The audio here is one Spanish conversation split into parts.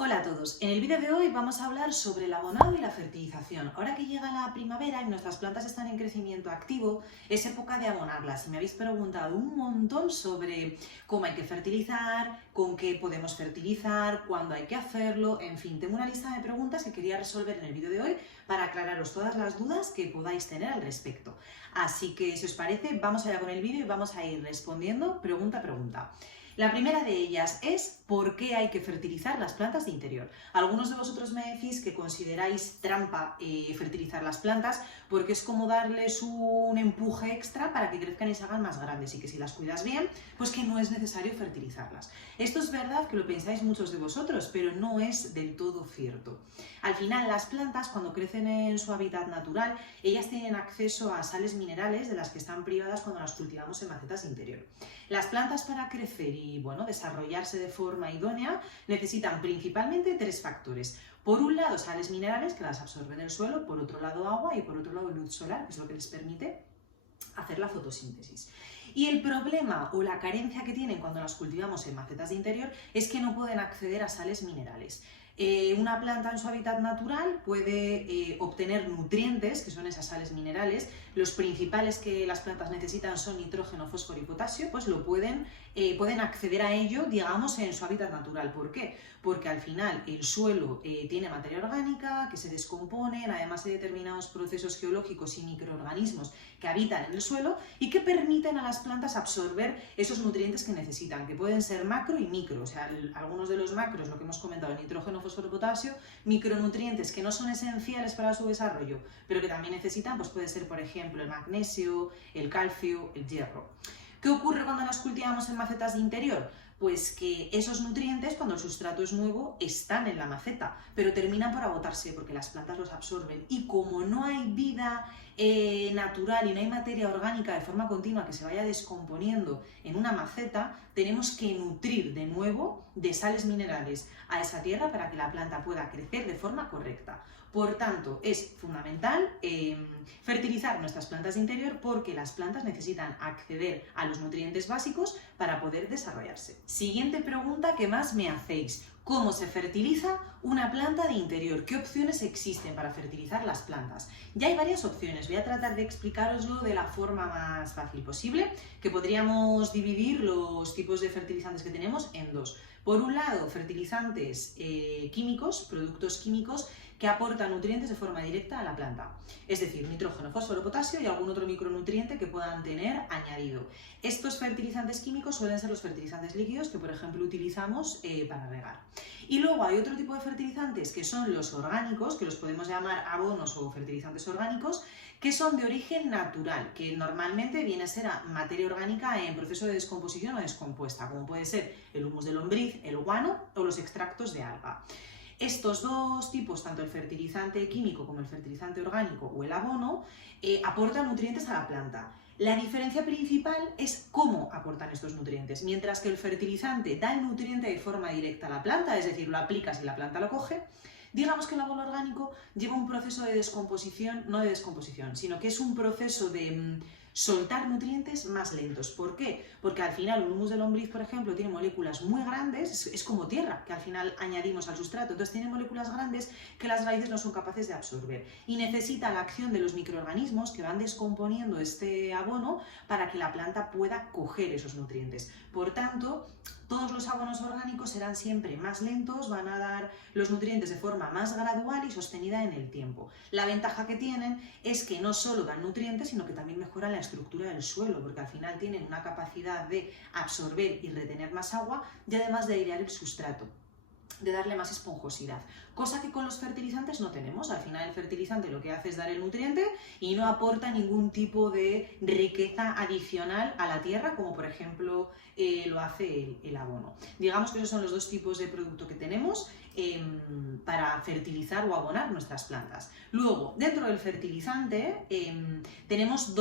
Hola a todos, en el vídeo de hoy vamos a hablar sobre el abonado y la fertilización. Ahora que llega la primavera y nuestras plantas están en crecimiento activo, es época de abonarlas y me habéis preguntado un montón sobre cómo hay que fertilizar, con qué podemos fertilizar, cuándo hay que hacerlo, en fin, tengo una lista de preguntas que quería resolver en el vídeo de hoy para aclararos todas las dudas que podáis tener al respecto. Así que si os parece, vamos allá con el vídeo y vamos a ir respondiendo pregunta a pregunta. La primera de ellas es ¿por qué hay que fertilizar las plantas de interior? Algunos de vosotros me decís que consideráis trampa fertilizar las plantas porque es como darles un empuje extra para que crezcan y se hagan más grandes y que si las cuidas bien, pues que no es necesario fertilizarlas. Esto es verdad que lo pensáis muchos de vosotros, pero no es del todo cierto. Al final, las plantas cuando crecen en su hábitat natural, ellas tienen acceso a sales minerales de las que están privadas cuando las cultivamos en macetas de interior. Las plantas para crecer y desarrollarse de forma idónea necesitan principalmente tres factores. Por un lado, sales minerales que las absorben el suelo, por otro lado agua y por otro lado luz solar, que es lo que les permite hacer la fotosíntesis. Y el problema o la carencia que tienen cuando las cultivamos en macetas de interior es que no pueden acceder a sales minerales. Una planta en su hábitat natural puede obtener nutrientes, que son esas sales minerales. Los principales que las plantas necesitan son nitrógeno, fósforo y potasio, pues pueden acceder a ello, digamos, en su hábitat natural. ¿Por qué? Porque al final el suelo tiene materia orgánica que se descomponen, además hay determinados procesos geológicos y microorganismos que habitan en el suelo y que permiten a las plantas absorber esos nutrientes que necesitan, que pueden ser macro y micro. O sea, algunos de los macros, lo que hemos comentado, nitrógeno, fósforo, potasio, micronutrientes que no son esenciales para su desarrollo, pero que también necesitan, pues puede ser, por ejemplo, el magnesio, el calcio, el hierro. ¿Qué ocurre cuando las cultivamos en macetas de interior? Pues que esos nutrientes, cuando el sustrato es nuevo, están en la maceta, pero terminan por agotarse porque las plantas los absorben. Y como no hay vida natural y no hay materia orgánica de forma continua que se vaya descomponiendo en una maceta, tenemos que nutrir de nuevo de sales minerales a esa tierra para que la planta pueda crecer de forma correcta. Por tanto, es fundamental fertilizar nuestras plantas de interior porque las plantas necesitan acceder a los nutrientes básicos para poder desarrollarse. Siguiente pregunta que más me hacéis. ¿Cómo se fertiliza una planta de interior? ¿Qué opciones existen para fertilizar las plantas? Ya hay varias opciones. Voy a tratar de explicaroslo de la forma más fácil posible, que podríamos dividir los tipos de fertilizantes que tenemos en dos. Por un lado, fertilizantes químicos, productos químicos que aportan nutrientes de forma directa a la planta, es decir, nitrógeno, fósforo, potasio y algún otro micronutriente que puedan tener añadido. Estos fertilizantes químicos suelen ser los fertilizantes líquidos que, por ejemplo, utilizamos para regar. Y luego hay otro tipo de fertilizantes que son los orgánicos, que los podemos llamar abonos o fertilizantes orgánicos, que son de origen natural, que normalmente viene a ser materia orgánica en proceso de descomposición o descompuesta, como puede ser el humus de lombriz, el guano o los extractos de alga. Estos dos tipos, tanto el fertilizante químico como el fertilizante orgánico o el abono, aportan nutrientes a la planta. La diferencia principal es cómo aportan estos nutrientes. Mientras que el fertilizante da el nutriente de forma directa a la planta, es decir, lo aplicas y la planta lo coge, digamos que el abono orgánico lleva un proceso de descomposición, no de descomposición, sino que es un proceso de soltar nutrientes más lentos. ¿Por qué? Porque al final un humus de lombriz, por ejemplo, tiene moléculas muy grandes, es como tierra que al final añadimos al sustrato, entonces tiene moléculas grandes que las raíces no son capaces de absorber y necesita la acción de los microorganismos que van descomponiendo este abono para que la planta pueda coger esos nutrientes. Por tanto, todos los abonos orgánicos serán siempre más lentos, van a dar los nutrientes de forma más gradual y sostenida en el tiempo. La ventaja que tienen es que no solo dan nutrientes, sino que también mejoran la estructura del suelo, porque al final tienen una capacidad de absorber y retener más agua y además de airear el sustrato, de darle más esponjosidad, cosa que con los fertilizantes no tenemos. Al final el fertilizante lo que hace es dar el nutriente y no aporta ningún tipo de riqueza adicional a la tierra, como por ejemplo lo hace el abono. Digamos que esos son los dos tipos de producto que tenemos para fertilizar o abonar nuestras plantas. Luego, dentro del fertilizante tenemos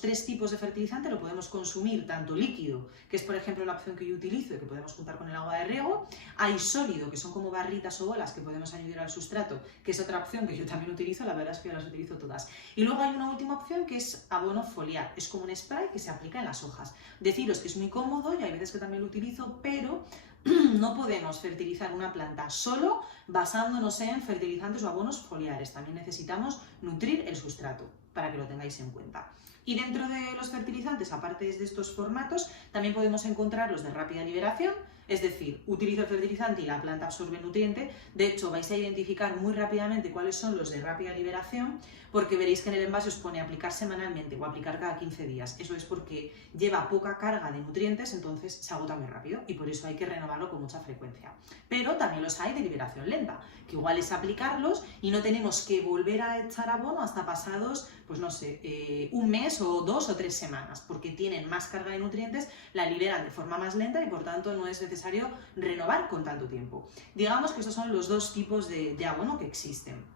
tres tipos de fertilizante. Lo podemos consumir tanto líquido, que es por ejemplo la opción que yo utilizo y que podemos juntar con el agua de riego. Hay sólido, que son como barritas o bolas que podemos añadir al sustrato, que es otra opción que yo también utilizo, la verdad es que yo las utilizo todas. Y luego hay una última opción que es abono foliar, es como un spray que se aplica en las hojas. Deciros que es muy cómodo y hay veces que también lo utilizo, pero no podemos fertilizar una planta solo basándonos en fertilizantes o abonos foliares. También necesitamos nutrir el sustrato, para que lo tengáis en cuenta. Y dentro de los fertilizantes, aparte de estos formatos, también podemos encontrar los de rápida liberación, es decir, utilizo el fertilizante y la planta absorbe el nutriente. De hecho, vais a identificar muy rápidamente cuáles son los de rápida liberación, porque veréis que en el envase os pone aplicar semanalmente o aplicar cada 15 días. Eso es porque lleva poca carga de nutrientes, entonces se agota muy rápido y por eso hay que renovarlo con mucha frecuencia. Pero también los hay de liberación lenta, que igual es aplicarlos y no tenemos que volver a echar abono hasta pasados, pues no sé, un mes o 2 o 3 semanas, porque tienen más carga de nutrientes, la liberan de forma más lenta y por tanto no es necesario renovar con tanto tiempo. Digamos que estos son los dos tipos de abono que existen.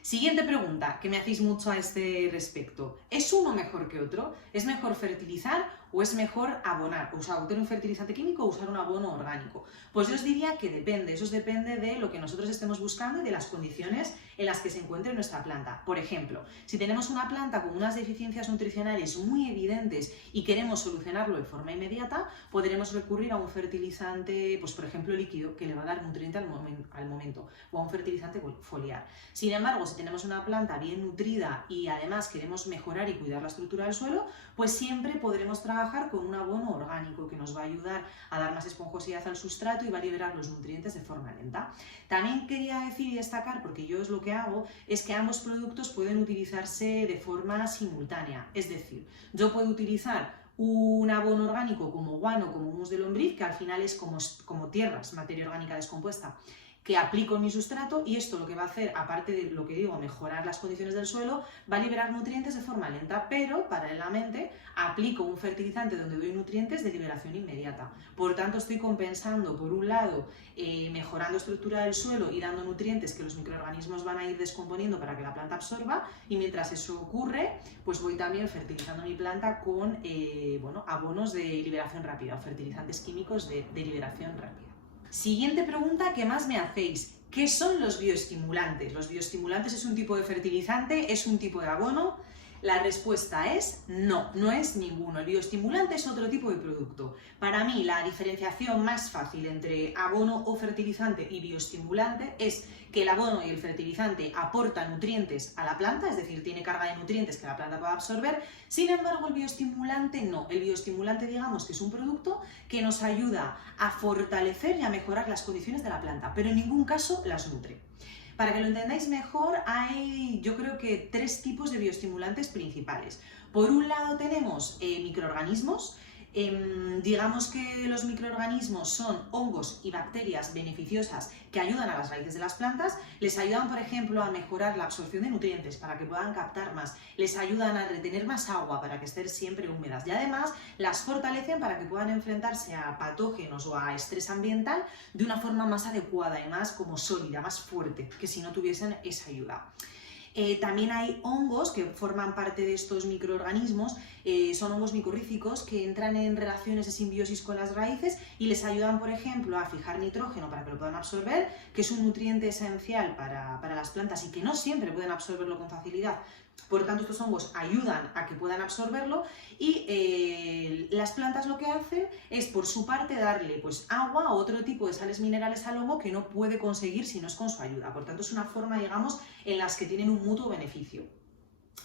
Siguiente pregunta, que me hacéis mucho a este respecto. ¿Es uno mejor que otro? ¿Es mejor fertilizar o es mejor abonar? O sea, usar un fertilizante químico o usar un abono orgánico. Pues yo os diría que depende, eso depende de lo que nosotros estemos buscando y de las condiciones en las que se encuentre nuestra planta. Por ejemplo, si tenemos una planta con unas deficiencias nutricionales muy evidentes y queremos solucionarlo de forma inmediata, podremos recurrir a un fertilizante, pues por ejemplo líquido, que le va a dar nutriente al momento, o a un fertilizante foliar. Sin embargo, si tenemos una planta bien nutrida y además queremos mejorar y cuidar la estructura del suelo, pues siempre podremos trabajar con un abono orgánico que nos va a ayudar a dar más esponjosidad al sustrato y va a liberar los nutrientes de forma lenta. También quería decir y destacar, porque yo es lo que hago, es que ambos productos pueden utilizarse de forma simultánea. Es decir, yo puedo utilizar un abono orgánico como guano, como humus de lombriz, que al final es como tierras, materia orgánica descompuesta, que aplico en mi sustrato, y esto lo que va a hacer, aparte de lo que digo, mejorar las condiciones del suelo, va a liberar nutrientes de forma lenta, pero paralelamente aplico un fertilizante donde doy nutrientes de liberación inmediata. Por tanto, estoy compensando, por un lado, mejorando estructura del suelo y dando nutrientes que los microorganismos van a ir descomponiendo para que la planta absorba, y mientras eso ocurre, pues voy también fertilizando mi planta con abonos de liberación rápida o fertilizantes químicos de liberación rápida. Siguiente pregunta que más me hacéis. ¿Qué son los bioestimulantes? ¿Los bioestimulantes es un tipo de fertilizante? ¿Es un tipo de abono? La respuesta es no, no es ninguno. El bioestimulante es otro tipo de producto. Para mí, la diferenciación más fácil entre abono o fertilizante y bioestimulante es que el abono y el fertilizante aportan nutrientes a la planta, es decir, tiene carga de nutrientes que la planta puede absorber. Sin embargo, el bioestimulante no. El bioestimulante, digamos que es un producto que nos ayuda a fortalecer y a mejorar las condiciones de la planta, pero en ningún caso las nutre. Para que lo entendáis mejor, hay yo creo que 3 tipos de bioestimulantes principales. Por un lado tenemos microorganismos. Digamos que los microorganismos son hongos y bacterias beneficiosas que ayudan a las raíces de las plantas, les ayudan, por ejemplo, a mejorar la absorción de nutrientes para que puedan captar más, les ayudan a retener más agua para que estén siempre húmedas y además las fortalecen para que puedan enfrentarse a patógenos o a estrés ambiental de una forma más adecuada y más como sólida, más fuerte, que si no tuviesen esa ayuda. También hay hongos que forman parte de estos microorganismos, son hongos micorríficos que entran en relaciones de simbiosis con las raíces y les ayudan, por ejemplo, a fijar nitrógeno para que lo puedan absorber, que es un nutriente esencial para las plantas y que no siempre pueden absorberlo con facilidad. Por tanto, estos hongos ayudan a que puedan absorberlo y las plantas lo que hacen es, por su parte, darle pues, agua o otro tipo de sales minerales al hongo que no puede conseguir si no es con su ayuda. Por tanto, es una forma, digamos, en las que tienen un mutuo beneficio.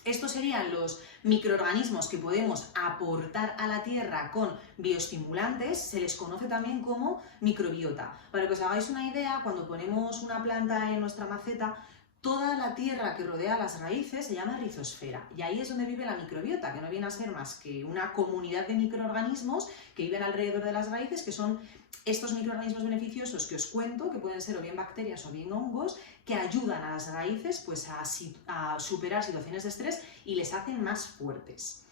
Estos serían los microorganismos que podemos aportar a la tierra con bioestimulantes, se les conoce también como microbiota. Para que os hagáis una idea, cuando ponemos una planta en nuestra maceta, toda la tierra que rodea las raíces se llama rizosfera y ahí es donde vive la microbiota, que no viene a ser más que una comunidad de microorganismos que viven alrededor de las raíces, que son estos microorganismos beneficiosos que os cuento, que pueden ser o bien bacterias o bien hongos, que ayudan a las raíces pues, a superar situaciones de estrés y les hacen más fuertes.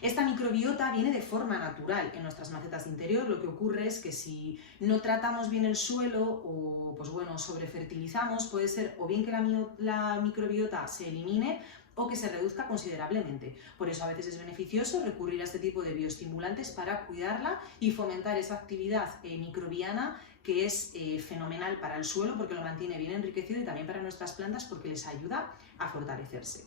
Esta microbiota viene de forma natural en nuestras macetas de interior. Lo que ocurre es que si no tratamos bien el suelo o pues bueno, sobrefertilizamos, puede ser o bien que la microbiota se elimine o que se reduzca considerablemente. Por eso a veces es beneficioso recurrir a este tipo de bioestimulantes para cuidarla y fomentar esa actividad microbiana que es fenomenal para el suelo porque lo mantiene bien enriquecido y también para nuestras plantas porque les ayuda a fortalecerse.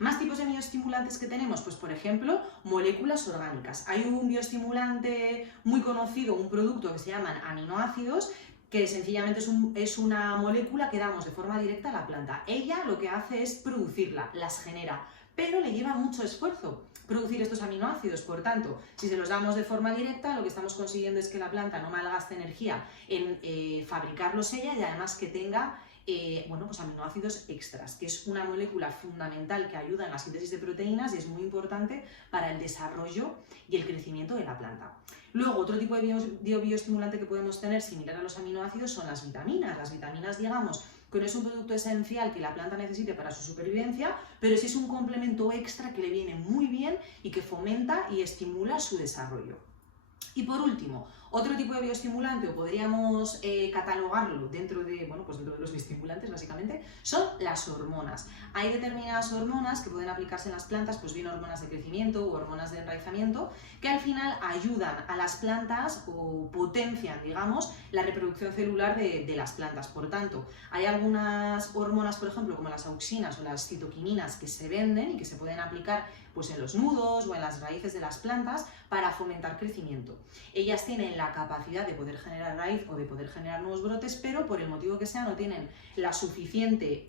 Más tipos de bioestimulantes que tenemos, pues por ejemplo, moléculas orgánicas. Hay un bioestimulante muy conocido, un producto que se llaman aminoácidos, que sencillamente es una molécula que damos de forma directa a la planta. Ella lo que hace es producirla, las genera, pero le lleva mucho esfuerzo producir estos aminoácidos. Por tanto, si se los damos de forma directa, lo que estamos consiguiendo es que la planta no malgaste energía en fabricarlos ella y además que tenga pues aminoácidos extras, que es una molécula fundamental que ayuda en la síntesis de proteínas y es muy importante para el desarrollo y el crecimiento de la planta. Luego, otro tipo de bioestimulante que podemos tener similar a los aminoácidos son las vitaminas. Las vitaminas, digamos, que no es un producto esencial que la planta necesite para su supervivencia, pero sí es un complemento extra que le viene muy bien y que fomenta y estimula su desarrollo. Y por último, otro tipo de bioestimulante, o podríamos catalogarlo dentro de los bioestimulantes básicamente, son las hormonas. Hay determinadas hormonas que pueden aplicarse en las plantas, pues bien hormonas de crecimiento u hormonas de enraizamiento, que al final ayudan a las plantas o potencian, digamos, la reproducción celular de las plantas. Por tanto, hay algunas hormonas, por ejemplo, como las auxinas o las citoquininas que se venden y que se pueden aplicar pues en los nudos o en las raíces de las plantas para fomentar crecimiento. Ellas tienen la capacidad de poder generar raíz o de poder generar nuevos brotes, pero por el motivo que sea no tienen la suficiente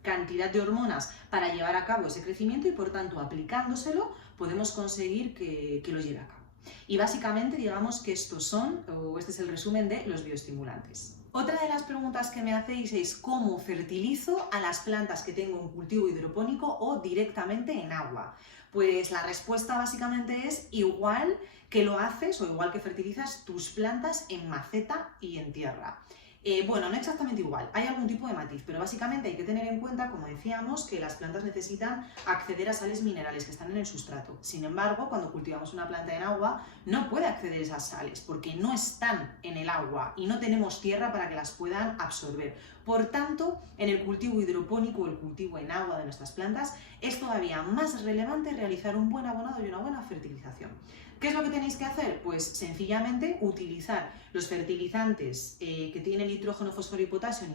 cantidad de hormonas para llevar a cabo ese crecimiento y por tanto aplicándoselo podemos conseguir que lo lleve a cabo. Y básicamente digamos que estos son, o este es el resumen de los bioestimulantes. Otra de las preguntas que me hacéis es ¿cómo fertilizo a las plantas que tengo en cultivo hidropónico o directamente en agua? Pues la respuesta básicamente es igual que lo haces o igual que fertilizas tus plantas en maceta y en tierra. Bueno, no exactamente igual, hay algún tipo de matiz, pero básicamente hay que tener en cuenta, como decíamos, que las plantas necesitan acceder a sales minerales que están en el sustrato. Sin embargo, cuando cultivamos una planta en agua, no puede acceder a esas sales porque no están en el agua y no tenemos tierra para que las puedan absorber. Por tanto, en el cultivo hidropónico o el cultivo en agua de nuestras plantas, es todavía más relevante realizar un buen abonado y una buena fertilización. ¿Qué es lo que tenéis que hacer? Pues sencillamente utilizar los fertilizantes que tienen nitrógeno, fósforo y potasio,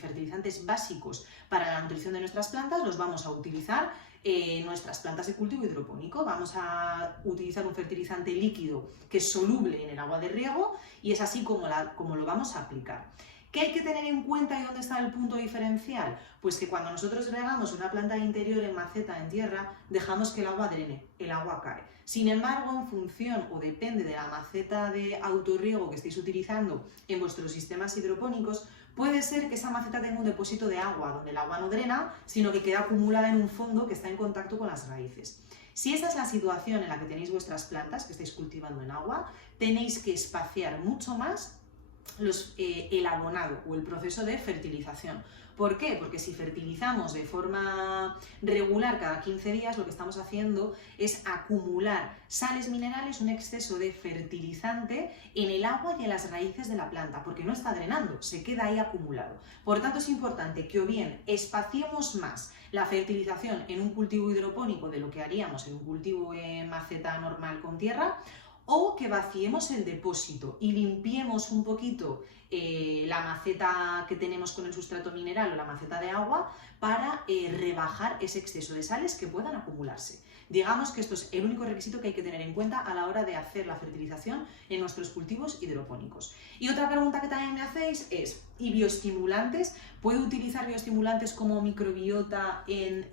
fertilizantes básicos para la nutrición de nuestras plantas, los vamos a utilizar en nuestras plantas de cultivo hidropónico. Vamos a utilizar un fertilizante líquido que es soluble en el agua de riego y es así como lo vamos a aplicar. ¿Qué hay que tener en cuenta y dónde está el punto diferencial? Pues que cuando nosotros regamos una planta interior en maceta, en tierra, dejamos que el agua drene, el agua cae. Sin embargo, en función o depende de la maceta de autorriego que estéis utilizando en vuestros sistemas hidropónicos, puede ser que esa maceta tenga un depósito de agua donde el agua no drena, sino que queda acumulada en un fondo que está en contacto con las raíces. Si esa es la situación en la que tenéis vuestras plantas que estáis cultivando en agua, tenéis que espaciar mucho más el abonado o el proceso de fertilización. ¿Por qué? Porque si fertilizamos de forma regular cada 15 días, lo que estamos haciendo es acumular sales minerales, un exceso de fertilizante en el agua y en las raíces de la planta, porque no está drenando, se queda ahí acumulado. Por tanto, es importante que o bien espaciemos más la fertilización en un cultivo hidropónico de lo que haríamos en un cultivo en maceta normal con tierra, o que vaciemos el depósito y limpiemos un poquito la maceta que tenemos con el sustrato mineral o la maceta de agua para rebajar ese exceso de sales que puedan acumularse. Digamos que esto es el único requisito que hay que tener en cuenta a la hora de hacer la fertilización en nuestros cultivos hidropónicos. Y otra pregunta que también me hacéis es, ¿y bioestimulantes? ¿Puedo utilizar bioestimulantes como microbiota en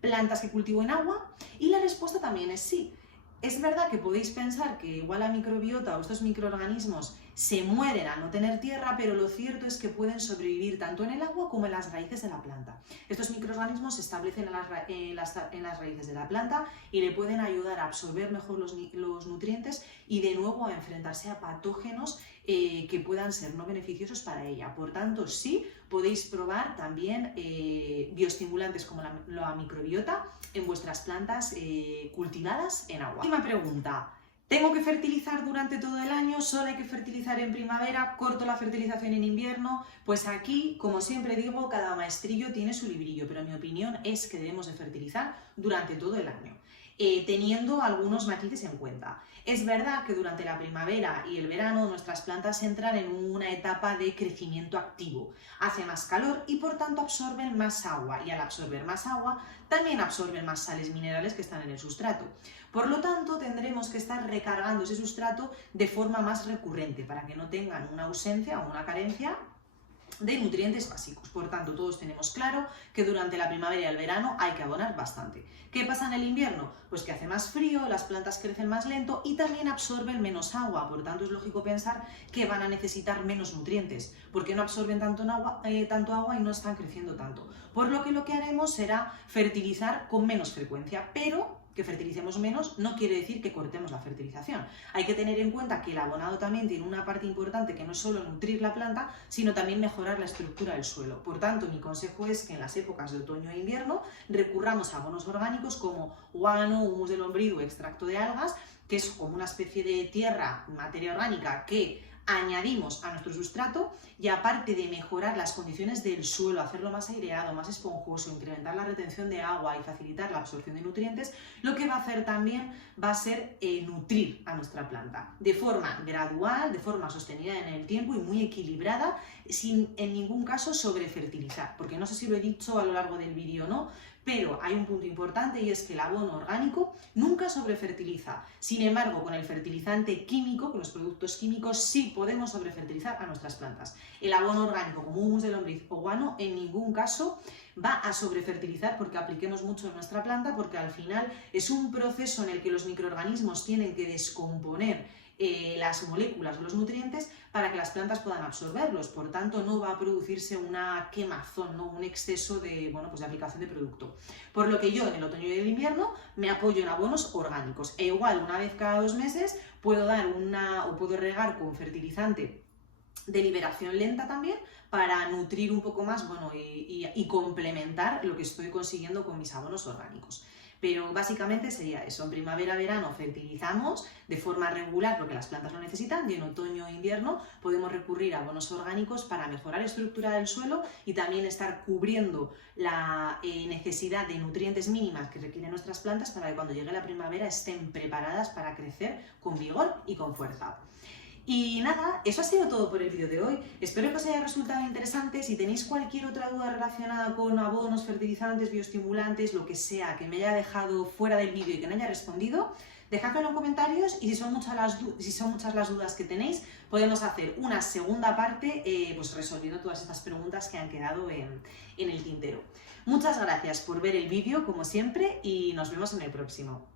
plantas que cultivo en agua? Y la respuesta también es sí. Es verdad que podéis pensar que igual la microbiota o estos microorganismos se mueren al no tener tierra, pero lo cierto es que pueden sobrevivir tanto en el agua como en las raíces de la planta. Estos microorganismos se establecen en las raíces de la planta y le pueden ayudar a absorber mejor los nutrientes y de nuevo a enfrentarse a patógenos que puedan ser no beneficiosos para ella. Por tanto, sí podéis probar también bioestimulantes como la microbiota en vuestras plantas cultivadas en agua. Última pregunta. ¿Tengo que fertilizar durante todo el año? ¿Solo hay que fertilizar en primavera? ¿Corto la fertilización en invierno? Pues aquí, como siempre digo, cada maestrillo tiene su librillo, pero mi opinión es que debemos de fertilizar durante todo el año, teniendo algunos matices en cuenta. Es verdad que durante la primavera y el verano nuestras plantas entran en una etapa de crecimiento activo. Hace más calor y por tanto absorben más agua, y al absorber más agua también absorben más sales minerales que están en el sustrato. Por lo tanto, tendremos que estar recargando ese sustrato de forma más recurrente para que no tengan una ausencia o una carencia de nutrientes básicos. Por tanto, todos tenemos claro que durante la primavera y el verano hay que abonar bastante. ¿Qué pasa en el invierno? Pues que hace más frío, las plantas crecen más lento y también absorben menos agua. Por tanto, es lógico pensar que van a necesitar menos nutrientes, porque no absorben tanto agua y no están creciendo tanto. Por lo que haremos será fertilizar con menos frecuencia, pero que fertilicemos menos no quiere decir que cortemos la fertilización. Hay que tener en cuenta que el abonado también tiene una parte importante que no es solo nutrir la planta, sino también mejorar la estructura del suelo. Por tanto, mi consejo es que en las épocas de otoño e invierno recurramos a abonos orgánicos como guano, humus de lombriz o extracto de algas, que es como una especie de tierra, materia orgánica que añadimos a nuestro sustrato, y aparte de mejorar las condiciones del suelo, hacerlo más aireado, más esponjoso, incrementar la retención de agua y facilitar la absorción de nutrientes, lo que va a hacer también va a ser nutrir a nuestra planta de forma gradual, de forma sostenida en el tiempo y muy equilibrada, sin en ningún caso sobrefertilizar, porque no sé si lo he dicho a lo largo del vídeo o no, pero hay un punto importante y es que el abono orgánico nunca sobrefertiliza. Sin embargo, con el fertilizante químico, con los productos químicos, sí podemos sobrefertilizar a nuestras plantas. El abono orgánico, como humus de lombriz o guano, en ningún caso va a sobrefertilizar porque apliquemos mucho en nuestra planta, porque al final es un proceso en el que los microorganismos tienen que descomponer las moléculas o los nutrientes para que las plantas puedan absorberlos. Por tanto, no va a producirse una quemazón, ¿no? Un exceso de, pues de aplicación de producto. Por lo que yo en el otoño y el invierno me apoyo en abonos orgánicos. E igual, una vez cada 2 meses puedo dar puedo regar con fertilizante de liberación lenta también para nutrir un poco más y complementar lo que estoy consiguiendo con mis abonos orgánicos. Pero básicamente sería eso: en primavera-verano fertilizamos de forma regular porque las plantas lo necesitan, y en otoño e invierno podemos recurrir a abonos orgánicos para mejorar la estructura del suelo y también estar cubriendo la necesidad de nutrientes mínimas que requieren nuestras plantas para que cuando llegue la primavera estén preparadas para crecer con vigor y con fuerza. Y nada, eso ha sido todo por el vídeo de hoy. Espero que os haya resultado interesante. Si tenéis cualquier otra duda relacionada con abonos, fertilizantes, bioestimulantes, lo que sea, que me haya dejado fuera del vídeo y que no haya respondido, dejadmelo en comentarios, y si son muchas las dudas que tenéis, podemos hacer una segunda parte pues resolviendo todas estas preguntas que han quedado en el tintero. Muchas gracias por ver el vídeo, como siempre, y nos vemos en el próximo.